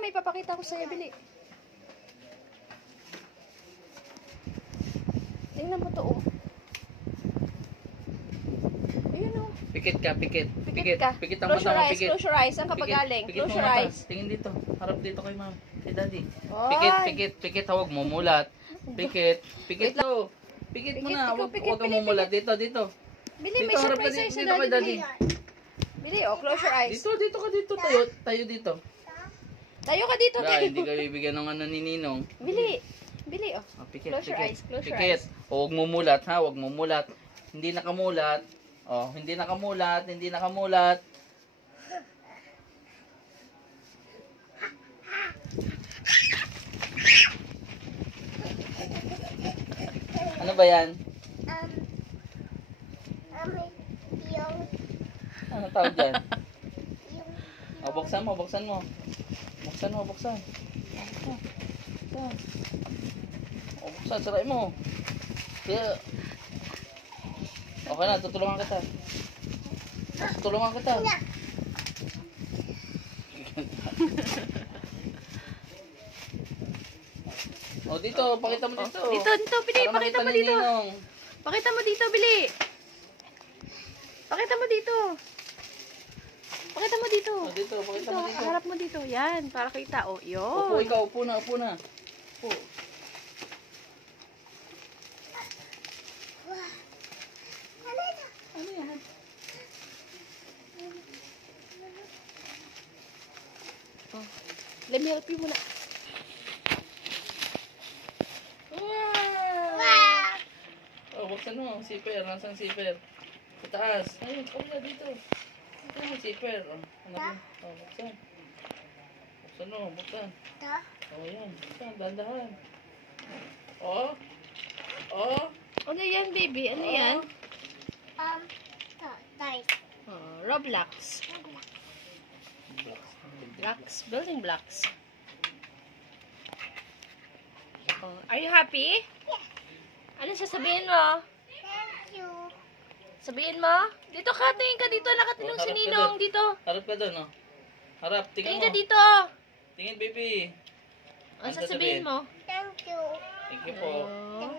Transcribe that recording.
may papakita ko sa'yo, bili. Tingnan mo to, oh. Ayun, oh. Pikit ka, pikit. Pikit ka. Pikit ang Close your mata mo, eyes, pikit. close your eyes. Saan ka pa Pikit, galing? pikit Close mo your mata. eyes. Tingin dito. Harap dito kay ma'am. Kay daddy. Oy. Pikit, pikit, pikit. Huwag mumulat. Pikit. Pikit Wait to. Pikit mo Pikit, na. ikaw, pikit, Huwag kang pikit, mumulat. Dito, dito. Bili, may Dito, harap ka surprise sa'yo sa dito kay daddy. daddy. Bili, oh, close your eyes. Dito ka dito. Tayo dito. Tayo ka dito, tayo. Hindi ka bibigyan ng ano ni Ninong. Bili. Bili, oh. Pikit, Close your pikit. eyes, close your Pikit. eyes. Huwag mumulat, ha? Huwag mumulat. Hindi nakamulat. Oh, hindi nakamulat. Hindi nakamulat. Ano ba yan? Ano tawag dyan? Oh, buksan mo. Buksan. Buksan. Oh, buksan. Saray mo. Kaya... Okay na, tutulungan kita. Oh, dito. Pakita mo dito. Dito, Bili. Para Pakita makita mo ni dito. Ninong. Pakita mo dito, Bili. Pakita mo dito. Pakita mo dito. Oh, dito. Pakita mo dito. Harap mo dito. Yan, para kita. Oh, yun. Upo, ikaw. Upo na. Upo. Ano yan? Oh. Let me help you muna. Oh, buksan mo. Zipper. Nasaan zipper? Sa taas. Ayun, kabila dito. Ito mo, zipper. Oh, hanapin. Oh, buksan. Buksan. Oh, yan. Buksan, dahan-dahan. Oh. Ano yan, baby? Ano yan? Roblox. Building blocks. Oh, are you happy? Ano sasabihin mo? Sabihin mo? Dito ka, tingin ka dito. Nakatinong si Harap ka Ninong dun. dito. Harap ka doon, oh. Harap, tingin Tingin mo. ka dito. Tingin, baby. Ano sasabihin mo? Thank you po. Oh.